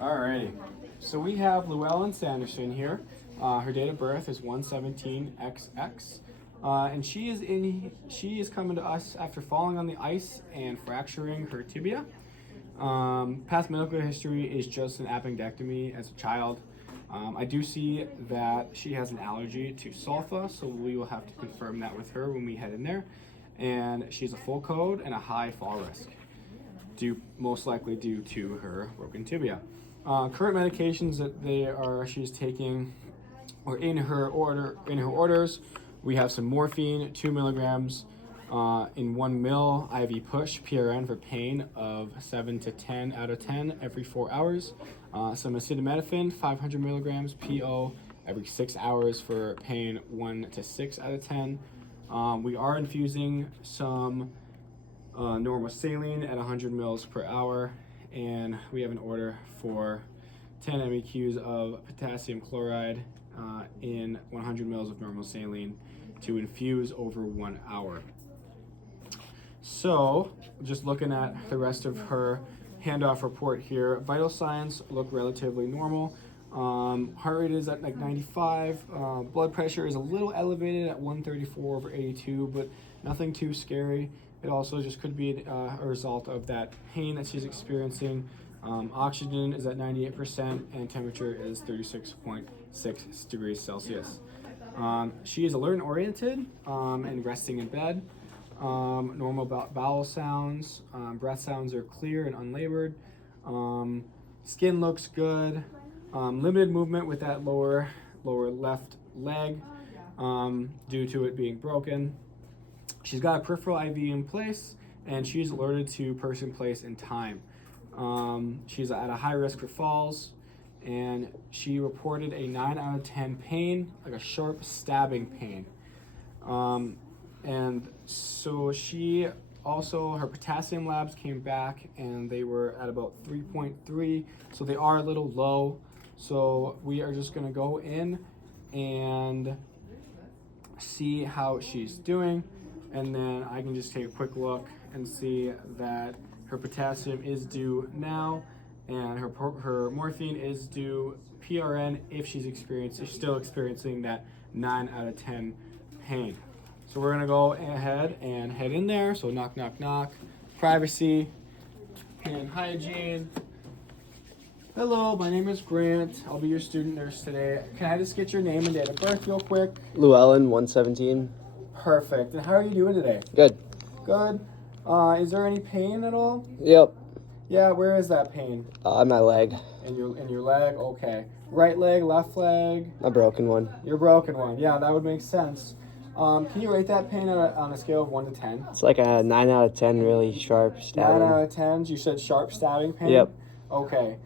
Alrighty, so we have Llewellyn Sanderson here. Her date of birth is 117XX, and She is coming to us after falling on the ice and fracturing her tibia. Past medical history is just an appendectomy as a child. I do see that she has an allergy to sulfa, so we will have to confirm that with her when we head in there. And she's a full code and a high fall risk, most likely due to her broken tibia. Current medications that she's taking, or in her orders, we have some morphine, 2 milligrams in 1 mil IV push PRN for pain of 7 to 10 out of 10 every 4 hours. Some acetaminophen, 500 milligrams PO every 6 hours for pain 1 to 6 out of 10. We are infusing some normal saline at 100 mils per hour, and we have an order for 10 MEQs of potassium chloride in 100 mils of normal saline to infuse over 1 hour. So, just looking at the rest of her handoff report here, vital signs look relatively normal. Heart rate is at like 95. Blood pressure is a little elevated at 134/82, but nothing too scary. It also just could be a result of that pain that she's experiencing. Oxygen is at 98% and temperature is 36.6 degrees Celsius. She is alert and oriented and resting in bed. Normal bowel sounds, breath sounds are clear and unlabored. Skin looks good. Limited movement with that lower left leg due to it being broken. She's got a peripheral IV in place, and she's alerted to person, place, and time. She's at a high risk for falls, and she reported a 9 out of 10 pain, like a sharp stabbing pain. And so her potassium labs came back, and they were at about 3.3, so they are a little low. So we are just gonna go in and see how she's doing, and then I can just take a quick look and see that her potassium is due now, and her morphine is due PRN if she's still experiencing that 9 out of 10 pain. So we're gonna go ahead and head in there. So knock, knock, knock. Privacy, hand hygiene. Hello, my name is Grant. I'll be your student nurse today. Can I just get your name and date of birth real quick? Llewellyn, 117. Perfect. And how are you doing today? Good. Good. Is there any pain at all? Yep. Yeah, where is that pain? My leg. In your leg? Okay. Right leg, left leg? A broken one. Your broken one. Yeah, that would make sense. Can you rate that pain on a scale of 1 to 10? It's like a 9 out of 10, really sharp stabbing. 9 out of 10? You said sharp stabbing pain? Yep. Okay.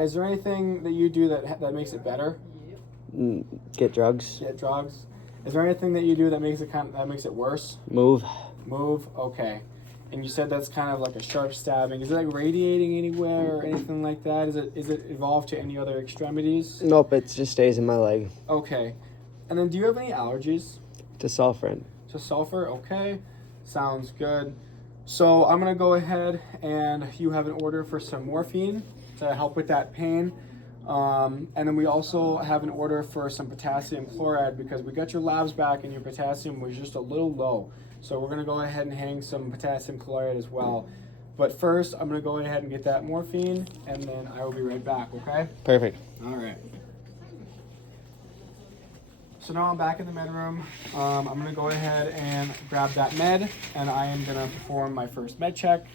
Is there anything that you do that makes it better? Get drugs. Get drugs. Is there anything that you do that makes it worse? Move. Move. Okay. And you said that's kind of like a sharp stabbing. Is it like radiating anywhere or anything like that? Is it evolved to any other extremities? Nope, it just stays in my leg. Okay. And then do you have any allergies? To sulfur. To sulfur? Okay. Sounds good. So I'm going to go ahead, and you have an order for some morphine to help with that pain. And then we also have an order for some potassium chloride because we got your labs back and your potassium was just a little low. So we're going to go ahead and hang some potassium chloride as well. But first, I'm going to go ahead and get that morphine, and then I will be right back, okay? Perfect. All right. So now I'm back in the med room. I'm going to go ahead and grab that med, and I am going to perform my first med check.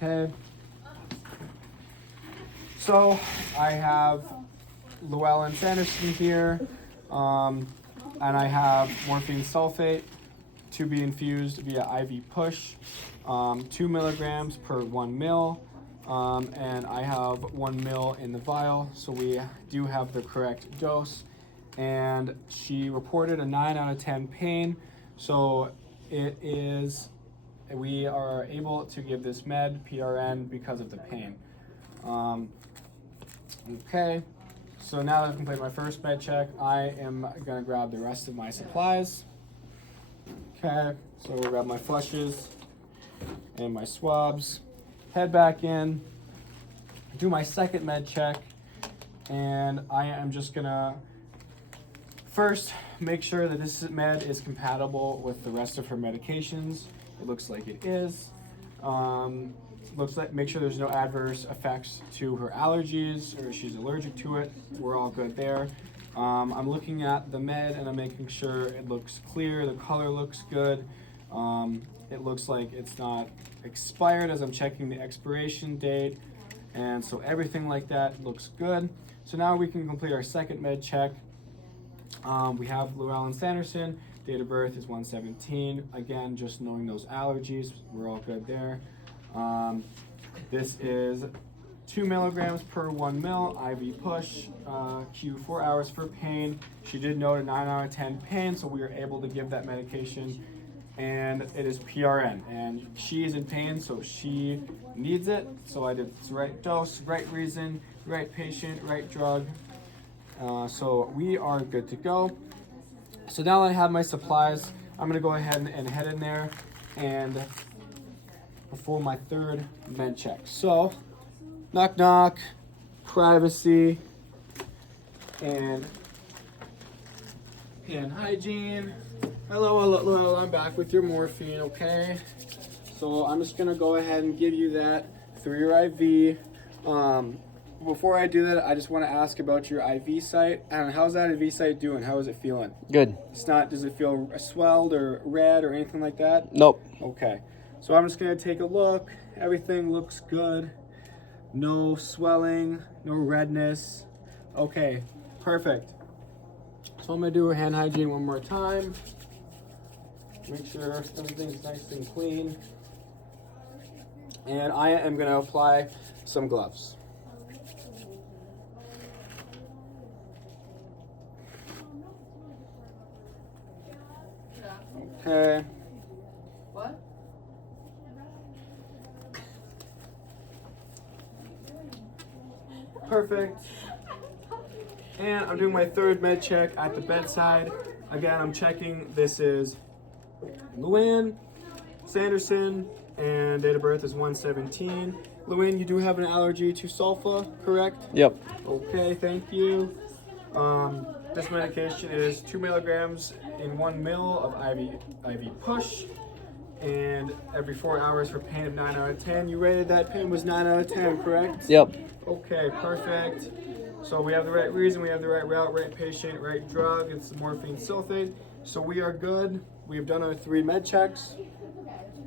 Okay. So I have Llewellyn Sanderson here, and I have morphine sulfate to be infused via IV push, 2 milligrams per 1 mil. And I have 1 mil in the vial, so we do have the correct dose. And she reported a 9 out of 10 pain, so we are able to give this med PRN because of the pain. Okay, so now that I've completed my first med check, I am gonna grab the rest of my supplies. Okay, so we'll grab my flushes and my swabs. Head back in. do my second med check, and I am just gonna first make sure that this med is compatible with the rest of her medications. It looks like it is. Looks like, make sure there's no adverse effects to her allergies or she's allergic to it. We're all good there. I'm looking at the med and I'm making sure it looks clear, the color looks good. It looks like it's not expired as I'm checking the expiration date. And so everything like that looks good. So now we can complete our second med check. We have Llewellyn Sanderson, date of birth is 1/17. Again, just knowing those allergies, we're all good there. This is 2 milligrams per 1 mil, IV push, Q 4 hours for pain. She did note a 9 out of 10 pain, so we were able to give that medication, and it is PRN. And she is in pain, so she needs it. So I did the right dose, right reason, right patient, right drug. So we are good to go. So now that I have my supplies, I'm gonna go ahead and head in there and before my third med check. So, knock knock, privacy, and hand hygiene. Hello, I'm back with your morphine, okay? So I'm just gonna go ahead and give you that through your IV. Before I do that, I just want to ask about your IV site. And how's that IV site doing? How is it feeling? Good. It's not, does it feel swelled or red or anything like that? Nope. Okay. So I'm just going to take a look. Everything looks good. No swelling, no redness. Okay, perfect. So I'm going to do a hand hygiene one more time. Make sure everything's nice and clean. And I am going to apply some gloves. Okay. What? Perfect. And I'm doing my third med check at the bedside. Again, I'm checking. This is Llewellyn Sanderson, and date of birth is 1/17. Llewellyn, you do have an allergy to sulfa, correct? Yep. Okay, thank you. This medication is 2 milligrams in 1 mil of IV push, and every 4 hours for pain of 9 out of 10. You rated that pain was 9 out of 10, correct? Yep. Okay, perfect. So we have the right reason, we have the right route, right patient, right drug. It's the morphine sulfate. So we are good. We have done our 3 med checks.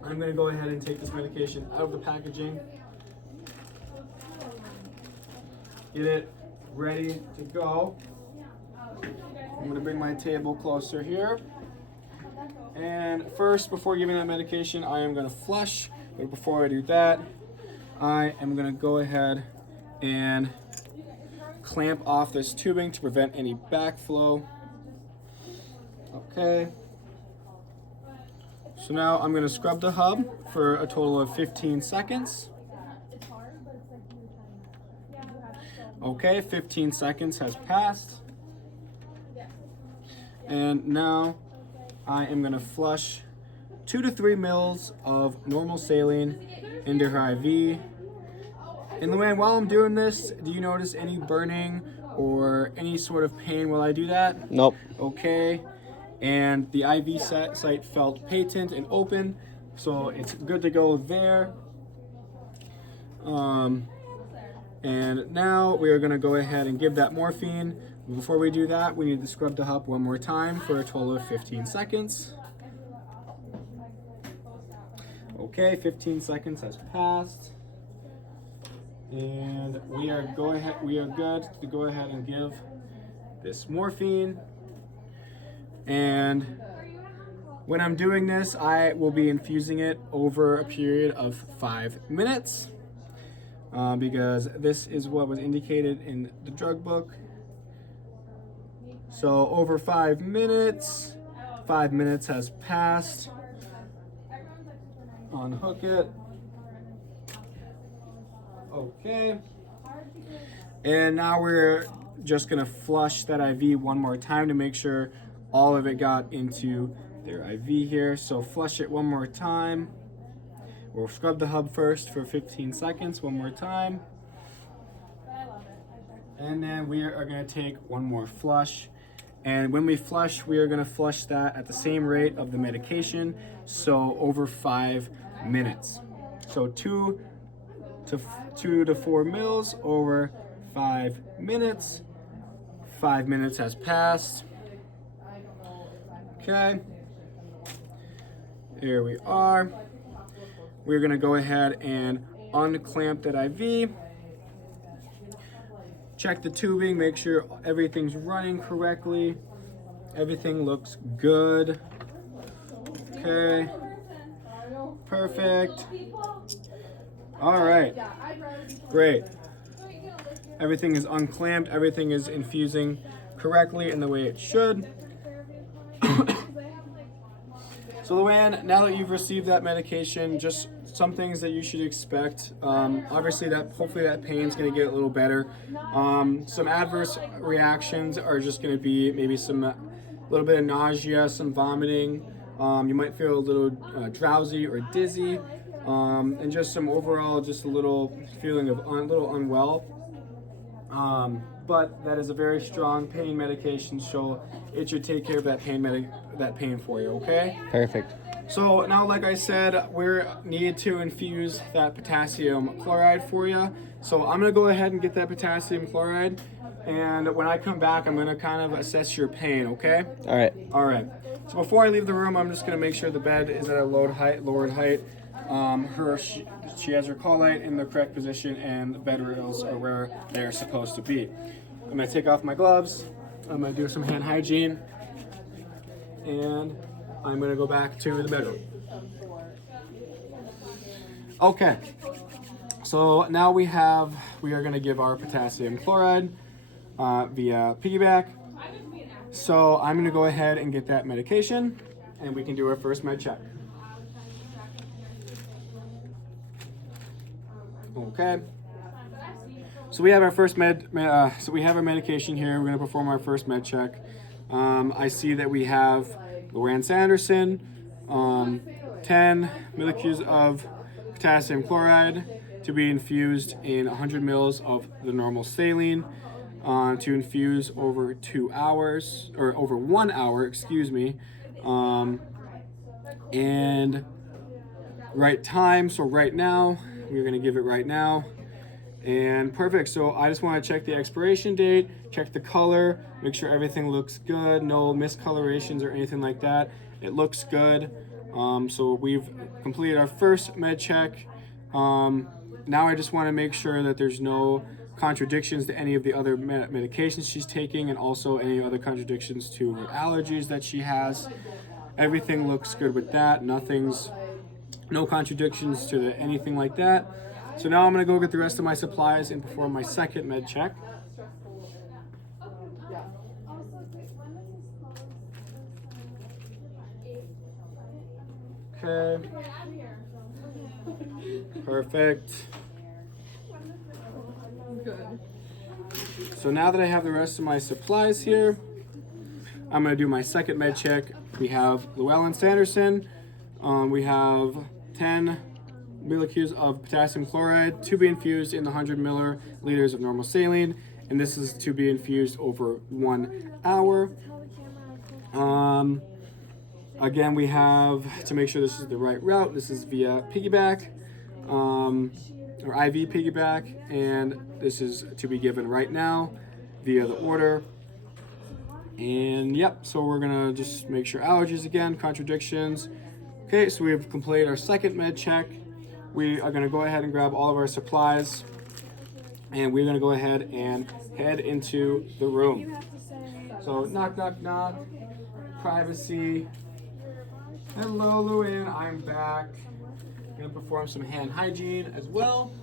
I'm going to go ahead and take this medication out of the packaging. Get it ready to go. I'm going to bring my table closer here. And first, before giving that medication, I am going to flush. But before I do that, I am going to go ahead and clamp off this tubing to prevent any backflow. Okay. So now I'm going to scrub the hub for a total of 15 seconds. Okay, 15 seconds has passed. And now I am going to flush 2 to 3 mils of normal saline into her IV. And Luann, while I'm doing this, do you notice any burning or any sort of pain while I do that? Nope. Okay. And the IV site felt patent and open, so it's good to go there. And now we are going to go ahead and give that morphine. Before we do that, we need to scrub the hub one more time for a total of 15 seconds. Okay, 15 seconds has passed. And we are good to go ahead and give this morphine. And when I'm doing this, I will be infusing it over a period of 5 minutes. Because this is what was indicated in the drug book. So over 5 minutes, 5 minutes has passed. Unhook it. Okay. And now we're just gonna flush that IV one more time to make sure all of it got into their IV here. So flush it one more time. We'll scrub the hub first for 15 seconds, one more time. And then we are going to take one more flush. And when we flush, we are going to flush that at the same rate of the medication, so over 5 minutes. So 2 to 4 mils over 5 minutes. 5 minutes has passed. Okay. Here we are. We're going to go ahead and unclamp that IV. Check the tubing, make sure everything's running correctly. Everything looks good. Okay. Perfect. All right. Great. Everything is unclamped. Everything is infusing correctly in the way it should. So Luann, now that you've received that medication, just some things that you should expect. Obviously, hopefully that pain's going to get a little better. Some adverse reactions are just going to be maybe a little bit of nausea, some vomiting. You might feel a little drowsy or dizzy, and just some overall, just a little feeling of a little unwell. But that is a very strong pain medication, so it should take care of that pain for you. Okay. Perfect. So now, like I said, we need to infuse that potassium chloride for you. So I'm gonna go ahead and get that potassium chloride, and when I come back, I'm gonna kind of assess your pain. Okay. All right. All right. So before I leave the room, I'm just gonna make sure the bed is at a lowered height. She has her call light in the correct position, and the bed rails are where they're supposed to be. I'm gonna take off my gloves. I'm gonna do some hand hygiene, and I'm gonna go back to the bedroom. Okay. So now we are gonna give our potassium chloride via PiggyBack. So I'm gonna go ahead and get that medication, and we can do our first med check. Okay. So we have our first so we have our medication here. We're gonna perform our first med check. I see that we have Luann Sanderson, 10 millicuries of potassium chloride to be infused in 100 mils of the normal saline to infuse over 2 hours, or over 1 hour, excuse me. And right time, so right now, we're gonna give it right now. And perfect, so I just wanna check the expiration date, check the color, make sure everything looks good, no miscolorations or anything like that. It looks good. So we've completed our first med check. Now I just wanna make sure that there's no contradictions to any of the other medications she's taking, and also any other contradictions to her allergies that she has. Everything looks good with that. No contradictions to anything like that. So now I'm gonna go get the rest of my supplies and perform my second med check. Okay. Perfect. So now that I have the rest of my supplies here, I'm gonna do my second med check. We have Luann Sanderson. We have 10 millicuries of potassium chloride to be infused in the 100 milliliters of normal saline, and this is to be infused over 1 hour. Again, we have to make sure this is the right route. This is via PiggyBack, or IV PiggyBack, and this is to be given right now via the order. And yep, so we're gonna just make sure allergies again, contradictions. Okay, so we've completed our second med check. We are gonna go ahead and grab all of our supplies, and we're gonna go ahead and head into the room. So knock, knock, knock, privacy. Hello, Luann, I'm back. I'm gonna perform some hand hygiene as well.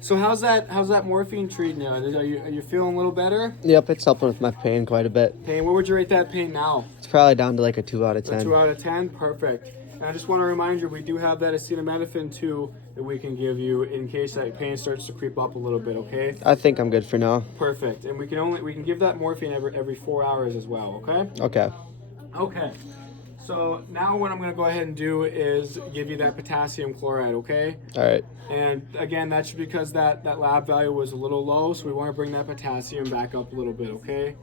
So how's that morphine treating you? Are you feeling a little better? Yep, it's helping with my pain quite a bit. Pain, what would you rate that pain now? It's probably down to like a 2 out of 10. A 2 out of 10, perfect. And I just want to remind you, we do have that acetaminophen too that we can give you in case that pain starts to creep up a little bit. Okay. I think I'm good for now. Perfect. And we can give that morphine every 4 hours as well. Okay. Okay. Okay. So now what I'm going to go ahead and do is give you that potassium chloride, okay? All right. And again, that's because that lab value was a little low, so we want to bring that potassium back up a little bit, okay?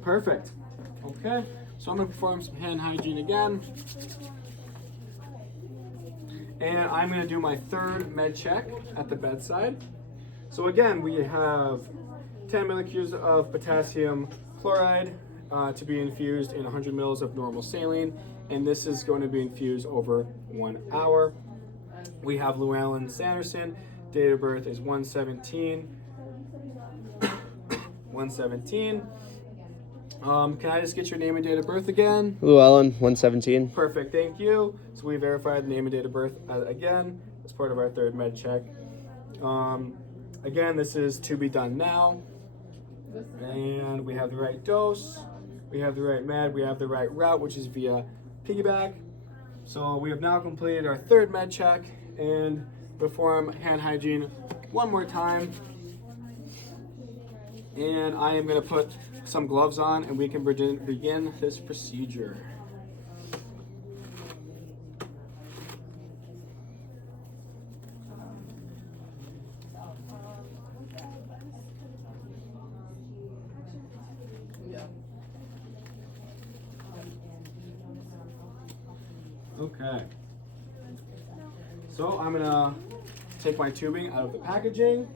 Perfect. Okay, so I'm going to perform some hand hygiene again. And I'm going to do my third med check at the bedside. So again, we have 10 millicuries of potassium chloride to be infused in 100 mils of normal saline, and this is going to be infused over 1 hour. We have Llewellyn Sanderson, date of birth is 117. 117. Can I just get your name and date of birth again? Llewellyn, 117. Perfect, thank you. So we verified the name and date of birth again as part of our third med check. Again, this is to be done now. And we have the right dose, we have the right med, we have the right route, which is via PiggyBack. So we have now completed our third med check and perform hand hygiene one more time. And I am going to put some gloves on and we can begin this procedure. Okay. So I'm gonna take my tubing out of the packaging,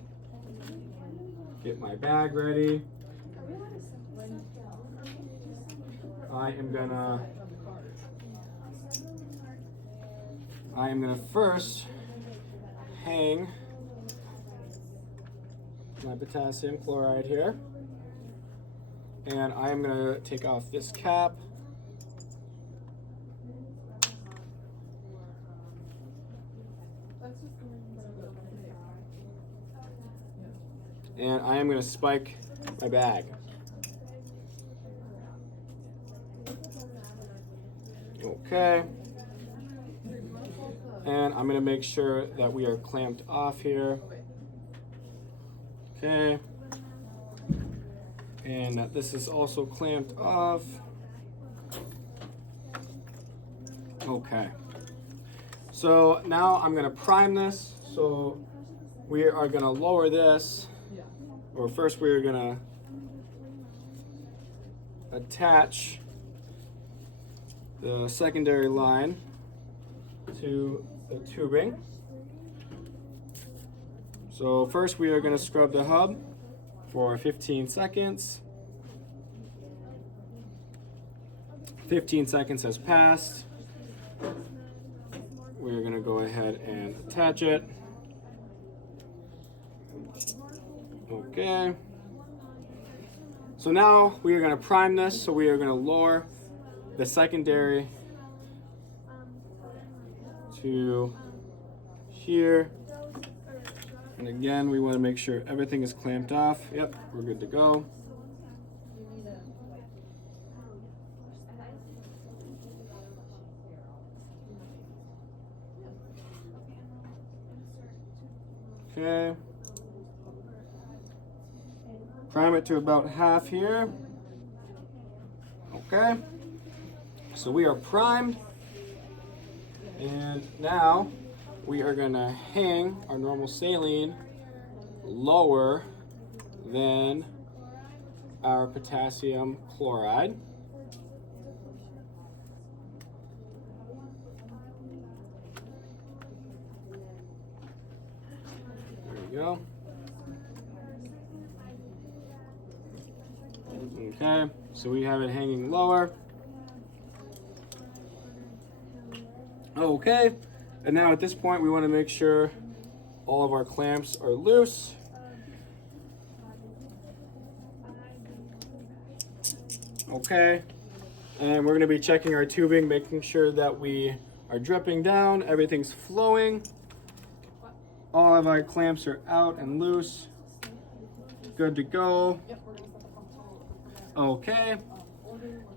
get my bag ready. I am gonna first hang my potassium chloride here, and I am gonna take off this cap. And I am going to spike my bag. Okay. And I'm going to make sure that we are clamped off here. Okay. And that this is also clamped off. Okay. So now I'm going to prime this. So we are going to lower this. Or first we're gonna attach the secondary line to the tubing. So first we are gonna scrub the hub for 15 seconds. 15 seconds has passed. We're gonna go ahead and attach it. Okay, so now we are going to prime this, so we are going to lower the secondary to here, and again we want to make sure everything is clamped off. Yep, we're good to go. Okay. Prime it to about half here. Okay. So we are primed. And now we are going to hang our normal saline lower than our potassium chloride. There we go. Okay, so we have it hanging lower. Okay, and now at this point we want to make sure all of our clamps are loose. Okay, and we're going to be checking our tubing, making sure that we are dripping down, everything's flowing. All of our clamps are out and loose. Good to go. Okay,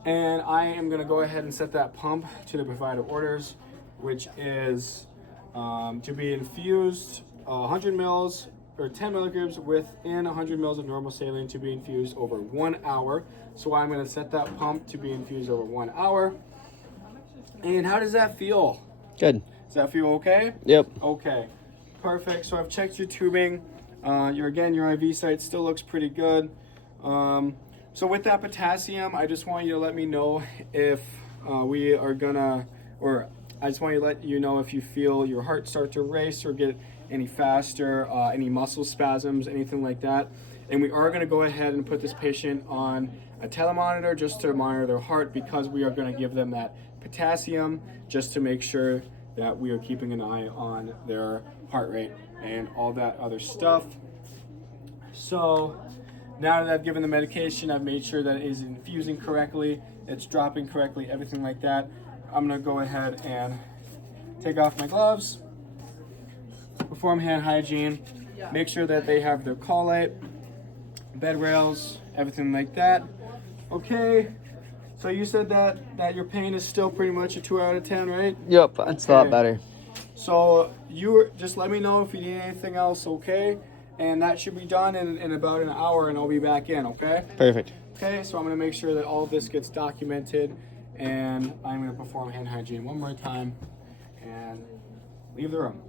and I am going to go ahead and set that pump to the provided orders, which is to be infused 100 mils or 10 milligrams within 100 mils of normal saline to be infused over 1 hour. So I'm going to set that pump to be infused over 1 hour. And how does that feel? Good. Does that feel okay? Yep. Okay, perfect. So I've checked your tubing. Your IV site still looks pretty good. So with that potassium, I just want you to let me know if we are gonna, or I just want to let you know if you feel your heart start to race or get any faster, any muscle spasms, anything like that. And we are gonna go ahead and put this patient on a telemonitor just to monitor their heart, because we are gonna give them that potassium just to make sure that we are keeping an eye on their heart rate and all that other stuff. So now that I've given the medication, I've made sure that it is infusing correctly, it's dropping correctly, everything like that. I'm gonna go ahead and take off my gloves, perform hand hygiene, make sure that they have their collate, bed rails, everything like that. Okay, so you said that your pain is still pretty much a 2 out of 10, right? Yep, it's a lot better. So you just let me know if you need anything else, okay? And that should be done in about an hour, and I'll be back in, okay? Perfect. Okay, so I'm gonna make sure that all of this gets documented, and I'm gonna perform hand hygiene one more time and leave the room.